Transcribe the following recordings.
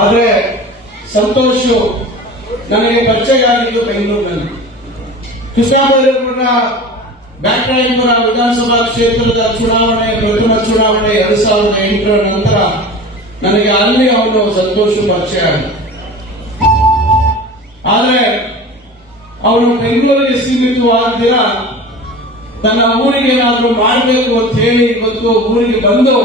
ಆದ್ರೆ ಸಂತೋಷ್ ನನಗೆ ಪರಿಚಯ ಆಗಿದ್ದು ಬೆಂಗಳೂರಿನಲ್ಲಿ. ಕೃಷ್ಣಾಬೈರೇಗೌಡ ಬ್ಯಾಟರಾಯಪುರ ವಿಧಾನಸಭಾ ಕ್ಷೇತ್ರದ ಚುನಾವಣೆ, ಪ್ರಥಮ ಚುನಾವಣೆ ಎರಡು ಸಾವಿರದ ಎಂಟರ ನಂತರ ನನಗೆ ಅಲ್ಲಿ ಅವನು ಸಂತೋಷ ಪರಿಚಯ ಆದರೆ ಅವನು ಬೆಂಗಳೂರಿಗೆ ಸೀಮಿತವಾಗ್ದಿರ ತನ್ನ ಊರಿಗೆ ಏನಾದರೂ ಮಾಡಬೇಕು ಅಂತ ಹೇಳಿ ಇವತ್ತು ಊರಿಗೆ ಬಂದು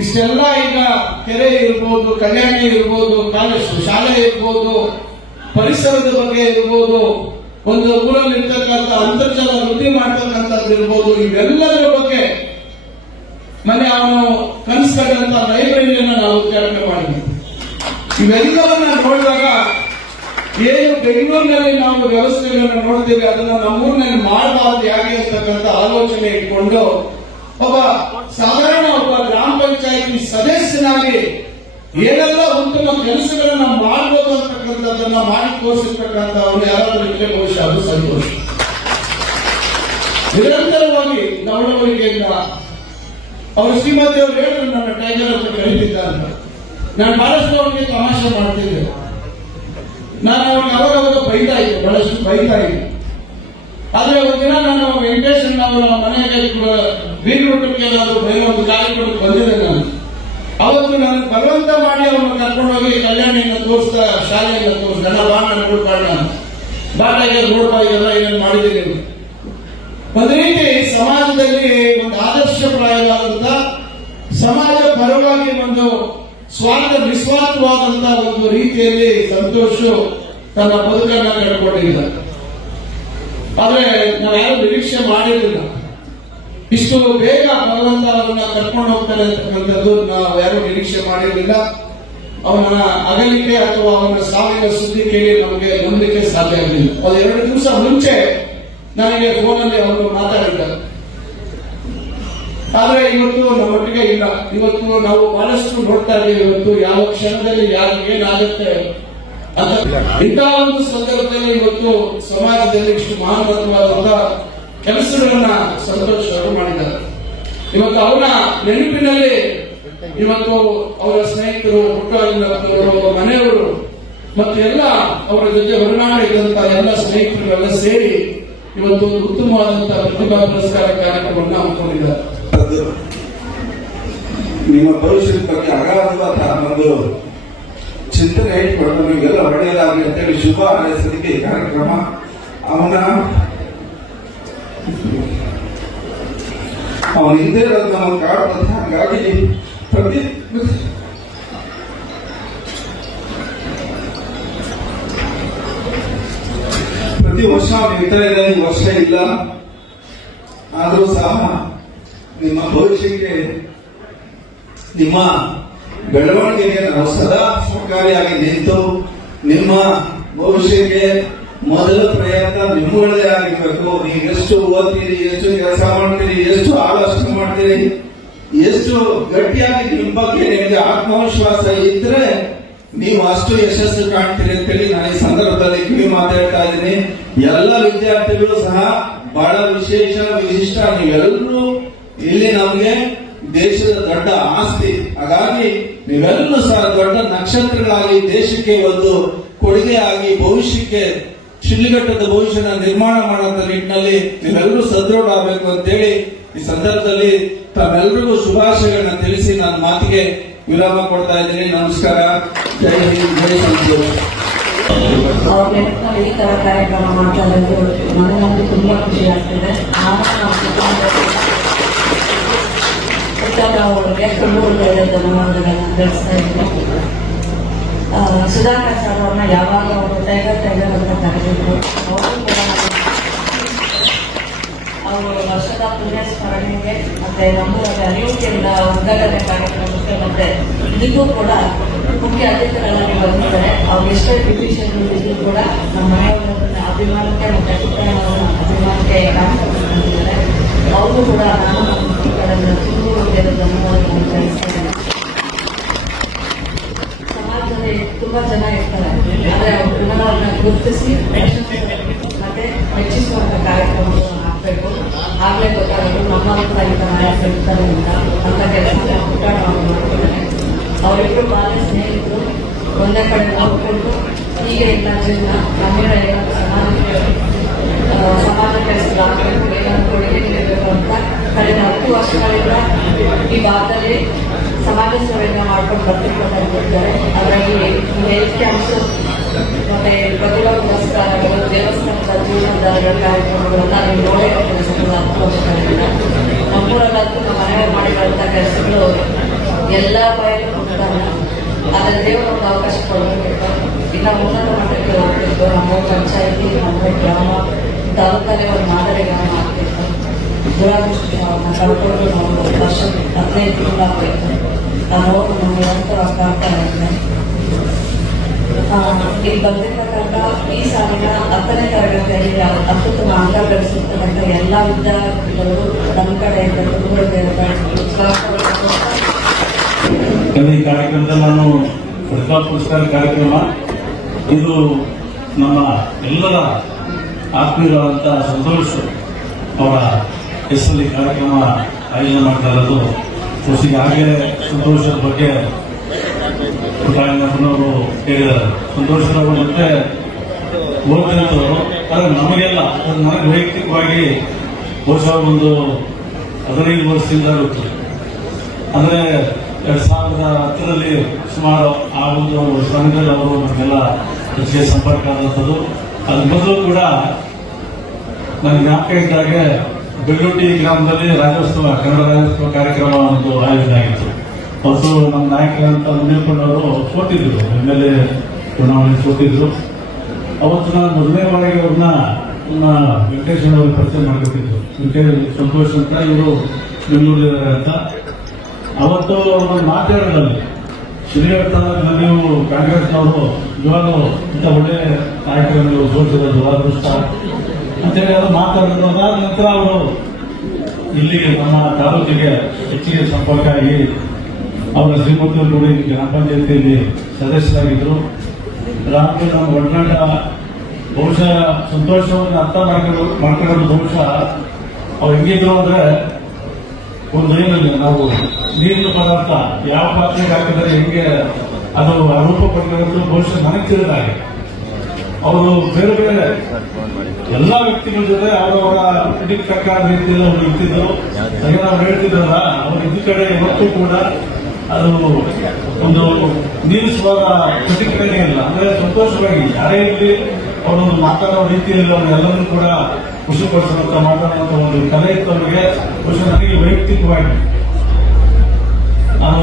ಇಷ್ಟೆಲ್ಲ ಈಗ ಕೆರೆ ಇರ್ಬೋದು, ಕಲ್ಯಾಣಿ ಇರ್ಬೋದು, ಕಾಲೇಜು ಶಾಲೆ ಇರ್ಬೋದು, ಪರಿಸರದ ಬಗ್ಗೆ ಇರ್ಬೋದು, ಒಂದು ಊರಲ್ಲಿ ಇರ್ತಕ್ಕಂಥ ಅಂತರ್ಜಲ ವೃದ್ಧಿ ಮಾಡ್ತಕ್ಕಂಥದ್ದು ಇರ್ಬೋದು, ಇವೆಲ್ಲದರ ಬಗ್ಗೆ ಮನೆ ಅವನು ಕನಸ್ಕೊಂಡಂತ ಲೈಬ್ರರಿಯನ್ನು ನಾವು ಉದ್ಘಾಟನೆ ಮಾಡಿದ್ವಿ. ಇವೆಲ್ಲವನ್ನ ನೋಡಿದಾಗ ಏನು ಬೆಂಗಳೂರಿನಲ್ಲಿ ನಾವು ವ್ಯವಸ್ಥೆಗಳನ್ನು ನೋಡ್ತೀವಿ, ಅದನ್ನ ನಮ್ಮೂರಿನಲ್ಲಿ ಮಾಡಬಾರದು ಯಾಕೆ ಅಂತಕ್ಕಂಥ ಆಲೋಚನೆ ಇಟ್ಕೊಂಡು, ಒಬ್ಬ ಸಾಧಾರಣ ಒಬ್ಬ ಪಂಚಾಯತಿ ಸದಸ್ಯನಾಗಿ ಏನೆಲ್ಲ ಉತ್ತಮ ಕೆಲಸಗಳನ್ನ ಮಾಡಬಹುದು ಅಂತಕ್ಕಂಥದ್ದನ್ನ ಮಾಡಿ ತೋರಿಸಿರ್ತಕ್ಕಂಥ ಅವರು ಯಾರಾದರೂ ಇದ್ರೆ ಬಹುಶಃ ಅದು ಸಂತೋಷ. ನಿರಂತರವಾಗಿ ನವಳವರಿಗೆಯಿಂದ ಅವರು ಶ್ರೀಮತಿ ಅವರು ಹೇಳಿದ್ರು, ನನ್ನ ಟೈಗರ್ ಅಂತ ಕರೀತಿದ್ದ ಅಂತ. ನಾನು ಬಹಳಷ್ಟು ಅವನಿಗೆ ತಮಾಷೆ ಮಾಡ್ತಿದ್ದೆ. ನಾನು ಅವನಿಗೆ ಅವಾಗ ಬೈತಾ ಇದ್ದೆ, ಬಹಳಷ್ಟು ಬೈತಾ ಇದ್ದೆ. ಆದ್ರೆ ಒಂದಿನ ನಾನು ವೆಂಕಟೇಶ್ ಅವರ ಮನೆಗೆ ಬೀಗ್ರೂಟಕ್ಕೆ ಏನಾದ್ರು ಬೈಯೋ ಒಂದು ಕಾರ್ಯಕ್ರಮಕ್ಕೆ ಬಂದಿದ್ದೆ ನಾನು. ಅವತ್ತು ನಾನು ಬಲವಂತ ಮಾಡಿ ಅವನ್ನ ಕರ್ಕೊಂಡು ಹೋಗಿ ಕಲ್ಯಾಣಿಯನ್ನು ತೋರಿಸ್ತಾ ಶಾಲೆಯನ್ನು ತೋರಿಸ್ದ ನನ್ನ ಬಾ ನನ್ನ ನೋಡ್ಕಾಳ ನಾನು. ಬಾಟಾಗೆ ಎಲ್ಲ ಏನೇನು ಮಾಡಿದ್ದೀನಿ. ಒಂದು ರೀತಿ ಸಮಾಜದಲ್ಲಿ ಒಂದು ಆದರ್ಶಪ್ರಾಯವಾದಂತ ಸಮಾಜ ಪರವಾಗಿ ಒಂದು ಸ್ವಾರ್ಥ, ನಿಸ್ವಾರ್ಥವಾದಂತ ಒಂದು ರೀತಿಯಲ್ಲಿ ಸಂತೋಷ ತನ್ನ ಬದುಕನ್ನ ಕಳ್ಕೊಂಡಿಲ್ಲ ಆದ್ರೆ ನಾವು ಯಾರು ನಿರೀಕ್ಷೆ ಮಾಡಿರಲಿಲ್ಲ. ಇಷ್ಟು ಬೇಗ ಭಗವಂತ ಅವರನ್ನ ಕರ್ಕೊಂಡು ಹೋಗ್ತಾರೆ ಅಂತಕ್ಕಂಥದ್ದು ನಾವು ಯಾರು ನಿರೀಕ್ಷೆ ಮಾಡಿರಲಿಲ್ಲ. ಅವನ ಅಗಲಿಕೆ ಅಥವಾ ಅವನ ಸಾವಿನ ಸುದ್ದಿ ಕೇಳಿ ನಮಗೆ ನಂಬಲಿಕ್ಕೆ ಸಾಧ್ಯ ಆಗಲಿಲ್ಲ. ಅದು ಎರಡು ದಿವಸ ಮುಂಚೆ ನನಗೆ ಫೋನಲ್ಲಿ ಅವರು ಮಾತಾಡಿದ್ದಾರೆ. ಆದ್ರೆ ಇವತ್ತು ನಮ್ಮೊಟ್ಟಿಗೆ ಇಲ್ಲ. ಇವತ್ತು ನಾವು ಬಹಳಷ್ಟು ನೋಡ್ತಾ ಇದ್ದೀವಿ. ಇವತ್ತು ಯಾವ ಕ್ಷಣದಲ್ಲಿ ಯಾರು ಏನಾಗುತ್ತೆ ಅಂತ. ಇಂತಹ ಒಂದು ಸಂದರ್ಭದಲ್ಲಿ ಇವತ್ತು ಸಮಾಜದಲ್ಲಿ ಇಷ್ಟು ಮಹತ್ವವಾದಂತ ಕೆಲಸಗಳನ್ನ ಸಂತೋಷ ಅವರು ಮಾಡಿದ್ದಾರೆ. ಇವತ್ತು ಅವರ ನೆನಪಿನಲ್ಲಿ ಇವತ್ತು ಅವರ ಸ್ನೇಹಿತರು ಮಕ್ಕಳಿಂದ ಮನೆಯವರು, ಮತ್ತೆ ಎಲ್ಲ ಅವರ ಜೊತೆ ಹೊರನಾಡ ಇದ್ದಂತ ಎಲ್ಲ ಸ್ನೇಹಿತರುಗಳೆಲ್ಲ ಸೇರಿ ಇವತ್ತು ಒಂದು ಉತ್ತಮವಾದಂತಹ ಪ್ರತಿಭಾ ಪುರಸ್ಕಾರ ಕಾರ್ಯಕ್ರಮವನ್ನು ಹಮ್ಮಿಕೊಂಡಿದ್ದಾರೆ. ನಿಮ್ಮ ಭವಿಷ್ಯದ ಬಗ್ಗೆ ಅಗಾಧವಾದ ಒಂದು ಚಿಂತನೆ ಇಟ್ಕೊಂಡು ನಿಮಗೆಲ್ಲ ಒಳ್ಳೆಯದಾಗಲಿ ಅಂತೇಳಿ ಶುಭ ಹಾರೈಸಲಿಕ್ಕೆ ಕಾರ್ಯಕ್ರಮ ಅವನ ಅವನ ಹಿಂದೆ ಇರೋದು ನಮಗೆ ಕಾಡ್ಬಾರ್ದು ಹಾಗಾಗಿ ಪ್ರತಿ ಪ್ರತಿ ವರ್ಷ ಅವನು ಇರ್ತಾ ಇದ್ದಾನೆ ಈ ವರ್ಷ ಇಲ್ಲ ಆದರೂ ಸಹ ನಿಮ್ಮ ಭವಿಷ್ಯಕ್ಕೆ ನಿಮ್ಮ ಬೆಳವಣಿಗೆಗೆ ನಾವು ಸದಾ ಸಹಕಾರಿಯಾಗಿ ನಿಂತು ನಿಮ್ಮ ಭವಿಷ್ಯಕ್ಕೆ ಮೊದಲ ಪ್ರಯತ್ನ ನಿಮ್ಮಗಳದೇ ಆಗಿರ್ಬೇಕು. ನೀವು ಎಷ್ಟು ಓದ್ತೀರಿ, ಎಷ್ಟು ಕೆಲಸ ಮಾಡ್ತೀರಿ, ಎಷ್ಟು ಆಲೋಚನೆ ಮಾಡ್ತೀರಿ, ಎಷ್ಟು ಗಟ್ಟಿಯಾಗಿ ನಿಮ್ಮ ಬಗ್ಗೆ ನಿಮಗೆ ಆತ್ಮವಿಶ್ವಾಸ ಇದ್ರೆ ನೀವು ಅಷ್ಟು ಯಶಸ್ಸು ಕಾಣ್ತೀರಿ ಅಂತೇಳಿ ನಾನು ಈ ಸಂದರ್ಭದಲ್ಲಿ ಕಿವಿ ಮಾತಾಡ್ತಾ ಇದ್ದೀನಿ. ಎಲ್ಲ ವಿದ್ಯಾರ್ಥಿಗಳು ಸಹ ಬಹಳ ವಿಶೇಷ, ವಿಶಿಷ್ಟ. ನೀವೆಲ್ಲರೂ ಇಲ್ಲಿ ನಮಗೆ ದೇಶದ ದೊಡ್ಡ ಆಸ್ತಿ. ಹಾಗಾಗಿ ನೀವೆಲ್ಲರೂ ಸಹ ದೊಡ್ಡ ನಕ್ಷತ್ರಗಳಾಗಿ ದೇಶಕ್ಕೆ ಒಂದು ಕೊಡುಗೆಯಾಗಿ, ಭವಿಷ್ಯಕ್ಕೆ ಶಿಡ್ಲಘಟ್ಟದ ಭವಿಷ್ಯನ ನಿರ್ಮಾಣ ಮಾಡುವಂತ ನಿಟ್ಟಿನಲ್ಲಿ ನೀವೆಲ್ಲರೂ ಸದೃಢ ಆಗಬೇಕು ಅಂತೇಳಿ ಈ ಸಂದರ್ಭದಲ್ಲಿ ತಾವೆಲ್ಲರಿಗೂ ಶುಭಾಶಯಗಳನ್ನ ತಿಳಿಸಿ ನನ್ನ ಮಾತಿಗೆ ವಿರಾಮ ಕೊಡ್ತಾ ಇದ್ದೀನಿ. ನಮಸ್ಕಾರ. ಜೈ ಹಿಂದ್, ಜೈ ಸಂಜೀವ್ ಈ ತರ ಕಾರ್ಯಕ್ರಮ ಮಾಡ್ತಾ ನನಗಂತೂ ತುಂಬಾ ಖುಷಿ ಆಗ್ತಿದೆ ತಿಳಿಸ್ತಾ ಇದ್ದೀನಿ. ಸುಧಾಕರ್ ಸರ್ ಅವ್ರನ್ನ ಯಾವಾಗ ಅವರು ಟೈಗರ್ ಟೈಗರ್ ಅಂತ ಕರೆದಿದ್ರು. ಅವರು ಕೂಡ ಅವರು ವರ್ಷದ ಪುಣ್ಯ ಸ್ಮರಣೆಗೆ ಮತ್ತೆ ಅರಿವು ಕೇಂದ್ರ ಉದ್ಘಾಟನೆ ಕಾರ್ಯಕ್ರಮಕ್ಕೆ ಮತ್ತೆ ಇದಕ್ಕೂ ಕೂಡ ಮುಖ್ಯ ಅತಿಥಿಗಳಾಗಿ ಬಂದಿದ್ದಾರೆ. ಅವ್ರು ಎಷ್ಟೇ ಡಿವಿಷನ್ ಇದ್ರು ಕೂಡ ನಮ್ಮ ಮನೆಯವರನ್ನ ಅಭಿಮಾನಕ್ಕೆ ಮತ್ತೆ ಪುಟ್ಟಣ್ಣವರ ಅಭಿಮಾನಕ್ಕೆ ಬಂದಿದ್ದಾರೆ ಅವರು ಕೂಡ ನಾನು ನಮ್ಮ ಮಕ್ಕಳನ್ನ ತುಂಬ ಧನ್ಯವಾದಗಳನ್ನು ತಿಳಿಸ್ತೇನೆ ಸಮಾಜದಲ್ಲಿ ತುಂಬಾ ಜನ ಇರ್ತಾರೆ. ಅಂದ್ರೆ ಅವ್ರನ್ನ ಗುರುತಿಸಿ ಮತ್ತೆ ಮೆಚ್ಚಿಸುವಂತ ಕಾರ್ಯಕ್ರಮಗಳನ್ನು ಹಾಕ್ಬೇಕು ಆಗ್ಲೇ ಗೊತ್ತಾಗೋದು ನಮ್ಮ ಹತ್ರ ತರ ನಾಯಕರು ಇರ್ತಾರೆ ಅಂತ ಅಂತ ಕೆಲಸ ಪುಟ್ಟ ಮಾಡ್ತಾರೆ ಅವರಿಬ್ರು ಬಾಲ್ಯ ಸ್ನೇಹಿತರು, ಒಂದೇ ಕಡೆ ನೋಡಿಕೊಂಡು ಹೀಗೆ ಇಲ್ಲ ಜೀವನ ನಮ್ಮಿರ ಏನಾದ್ರು ಸಮಾನ ಸಮಾನ ಏನಾದರೂ ಏನಾದ್ರು ಕೊಡುಗೆ ನೀಡಬೇಕು ಅಂತ ಕಳೆದ ಹತ್ತು ವರ್ಷಗಳಿಂದ ಈ ಭಾಗದಲ್ಲಿ ಸಮಾಜ ಸೇವೆಯನ್ನು ಮಾಡ್ಕೊಂಡು ಬರ್ತಿರ್ಬೇಕಾಗಿದ್ದಾರೆ ಅದರಲ್ಲಿ ಹೆಲ್ತ್ ಕ್ಯಾಂಪ್ಸ್ ಮತ್ತೆ ಪ್ರತಿಭಾ ಪುರಸ್ಕಾರಗಳು ದೇವಸ್ಥಾನದ ಜೀವನೋದ್ಧಾರಗಳ ಕಾರ್ಯಕ್ರಮಗಳನ್ನ ನೀವು ನೋಡಿರೋ ಕೆಲಸಗಳು ವರ್ಷಗಳಿಂದ ನಮ್ಮೂರಲ್ಲಂತೂ ನಮ್ಮ ಮನೆಯವರು ಮಾಡಿರುವಂಥ ಕೆಲಸಗಳು ಎಲ್ಲ ಬಯಲು ಕೊಡ್ತಾರೆ ಅದರ ದೇವರು ಒಂದು ಅವಕಾಶ ಕೊಡಬೇಕು. ಇನ್ನ ಉನ್ನತ ಮಟ್ಟಕ್ಕೆ ಹೋಗ್ತಿತ್ತು ನಮ್ಮ ಪಂಚಾಯಿತಿ, ನಮ್ಮ ಗ್ರಾಮ, ತಾಲೂಕಲ್ಲೇ ಒಂದು ಮಾದರಿ ಗ್ರಾಮ ಆಗ್ಬೇಕು ದುರಾದೃಷ್ಟಿ ಕಳ್ಕೊಂಡು ನಾವು ವರ್ಷ ಹದಿನೈದು ತಿಂಗಳಾಗಬೇಕು ನಮ್ಮ ನಿರಂತರವಾಗಿ ಕಾಡ್ತಾ ಇದ್ದೇನೆ ಆ, ಇಲ್ಲಿ ಬಂದಿರತಕ್ಕಂಥ ಈ ಸಾಲಿನ ಹತ್ತನೇ ತರಗತಿಯಲ್ಲಿ ಅತ್ಯುತ್ತಮ ಅಂಕ ಗಳಿಸಿರ್ತಕ್ಕಂಥ ಎಲ್ಲ ವಿದ್ಯಾರ್ಥಿಗಳು ನಮ್ಮ ಕಡೆಯಿಂದ ಈ ಕಾರ್ಯಕ್ರಮದಲ್ಲಿ ನಾನು ಪ್ರತಿಭಾ ಪುರಸ್ಕಾರ ಕಾರ್ಯಕ್ರಮ. ಇದು ನಮ್ಮ ಎಲ್ಲರ ಆತ್ಮೀಯರಾದಂಥ ಸಂತೋಷ್ ಅವರ ಹೆಸರಲ್ಲಿ ಕಾರ್ಯಕ್ರಮ ಆಯೋಜನೆ ಮಾಡ್ತಾ ಇರೋದು. ಖುಷಿಗೆ ಹಾಗೆ ಸಂತೋಷದ ಬಗ್ಗೆ ಪುಟಾಣಿಯಪ್ಪನವರು ಹೇಳಿದ್ದಾರೆ. ಸಂತೋಷದ ಮತ್ತೆ ಓದ್ತಿರ್ತವರು ಆದರೆ ನಮಗೆಲ್ಲ ನನಗೆ ವೈಯಕ್ತಿಕವಾಗಿ ಬಹುಶಃ ಒಂದು ಹದಿನೈದು ವರ್ಷದಿಂದ ಇರುತ್ತೆ. ಅಂದ್ರೆ ಎರಡ್ ಸಾವಿರದ ಹತ್ತರಲ್ಲಿ ಸುಮಾರು ಆ ಒಂದು ಸಂಘದಲ್ಲಿ ಅವರು ನಮಗೆಲ್ಲ ಹೆಚ್ಚಿಗೆ ಸಂಪರ್ಕ ಆದಂಥದ್ದು. ಅದ್ರ ಮೊದಲು ಕೂಡ ನನಗೆ ಜ್ಞಾಪಕ ಇದ್ದಾಗೆ ಬೆಳ್ಳೊಟ್ಟಿ ಗ್ರಾಮದಲ್ಲಿ ರಾಜ್ಯೋತ್ಸವ, ಕನ್ನಡ ರಾಜ್ಯೋತ್ಸವ ಕಾರ್ಯಕ್ರಮ ಒಂದು ಆಯೋಜನೆ ಆಗಿತ್ತು. ಅವತ್ತು ನಮ್ಮ ನಾಯಕರಂತ ಮುನಿಯಪ್ಪನವರು ಸೋತಿದ್ರು. ಎಂ ಎಲ್ ಎ ಚುನಾವಣೆ ಸೋತಿದ್ರು. ಅವತ್ತು ನಾನು ಮೊದಲನೇ ಬಾರಿಗೆ ಅವ್ರನ್ನ ನಮ್ಮ ವೆಂಕಟೇಶ್ ಅವರು ಪರಿಚಯ ಮಾಡ್ಕೊತಿದ್ರು ವೆಂಕಟೇಶ್ ಸಂತೋಷ್ ಅಂತ, ಇವರು ಬೆಂಗಳೂರಿದ್ದಾರೆ ಅಂತ. ಅವತ್ತು ಮಾತಾಡೋದಲ್ಲಿ ಶ್ರೀರತ್ನಲ್ಲಿ ನೀವು ಕಾಂಗ್ರೆಸ್ನವರು ಇವಾಗ ಇಂಥ ಒಳ್ಳೆ ನಾಯಕರನ್ನು ಸೋತಿರೋದು ಅದೃಷ್ಟ ಅಂತೇಳಿ ಅವರು ಮಾತಾಡಿದ್ರು ಅದಾದ ನಂತರ ಅವರು ಇಲ್ಲಿಗೆ ನಮ್ಮ ತಾಲೂಕಿಗೆ ಹೆಚ್ಚಿಗೆ ಸಂಪರ್ಕ ಆಗಿ ಅವರ ಇಲ್ಲಿ ಗ್ರಾಮ ಪಂಚಾಯತಿಯಲ್ಲಿ ಸದಸ್ಯರಾಗಿದ್ದರು ರಾತ್ರಿ ನಮ್ಮ ಒಡನಾಟ ಬಹುಶಃ ಸಂತೋಷವನ್ನು ಅರ್ಥ ಮಾಡ್ಕೊಂಡು ಮಾಡ್ಕೊಳ್ಳೋದು ಬಹುಶಃ ಅವ್ರು ಹೆಂಗಿದ್ರು ಅಂದರೆ ಒಂದು ಏನಿಲ್ಲ ನಾವು ನೀರಿನ ಪದಾರ್ಥ ಯಾವ ಪಾತ್ರೆಗೆ ಹಾಕಿದರೆ ಹೆಂಗೆ ಅದು ರೂಪ ಪಡ್ಕೊಂಡು ಬಹುಶಃ ನನಗೆ ತಿಳಿದಾಗೆ. ಅವರು ಬೇರೆ ಬೇರೆ ಎಲ್ಲ ವ್ಯಕ್ತಿಗಳ ಜೊತೆ ಅವರವರ ಇದಕ್ಕೆ ಪ್ರಕಾರ ರೀತಿಯಲ್ಲಿ ಅವರು ಇರ್ತಿದ್ರು. ಹಾಗೆ ಹೇಳ್ತಿದ್ರಲ್ಲ, ಅವ್ರು ಇದ್ದ ಕಡೆ ಇವತ್ತು ಕೂಡ ಅದು ಒಂದು ನಿಲ್ಲಿಸುವ ಪ್ರತಿಕ್ರಿಯೆ ಇಲ್ಲ. ಅಂದ್ರೆ ಸಂತೋಷವಾಗಿ ಯಾರೇ ಇರಲಿ, ಅವರೊಂದು ಮಾತಾಡೋ ರೀತಿಯಲ್ಲಿ ಅವರೆಲ್ಲರೂ ಕೂಡ ಖುಷಿ ಪಡಿಸುವಂತ ಮಾತಾಡುವಂತ ಒಂದು ಕಲೆ ಇತ್ತು ಅವರಿಗೆ ಖುಷಿ ನನಗೆ ವೈಯಕ್ತಿಕವಾಗಿ ನಾನು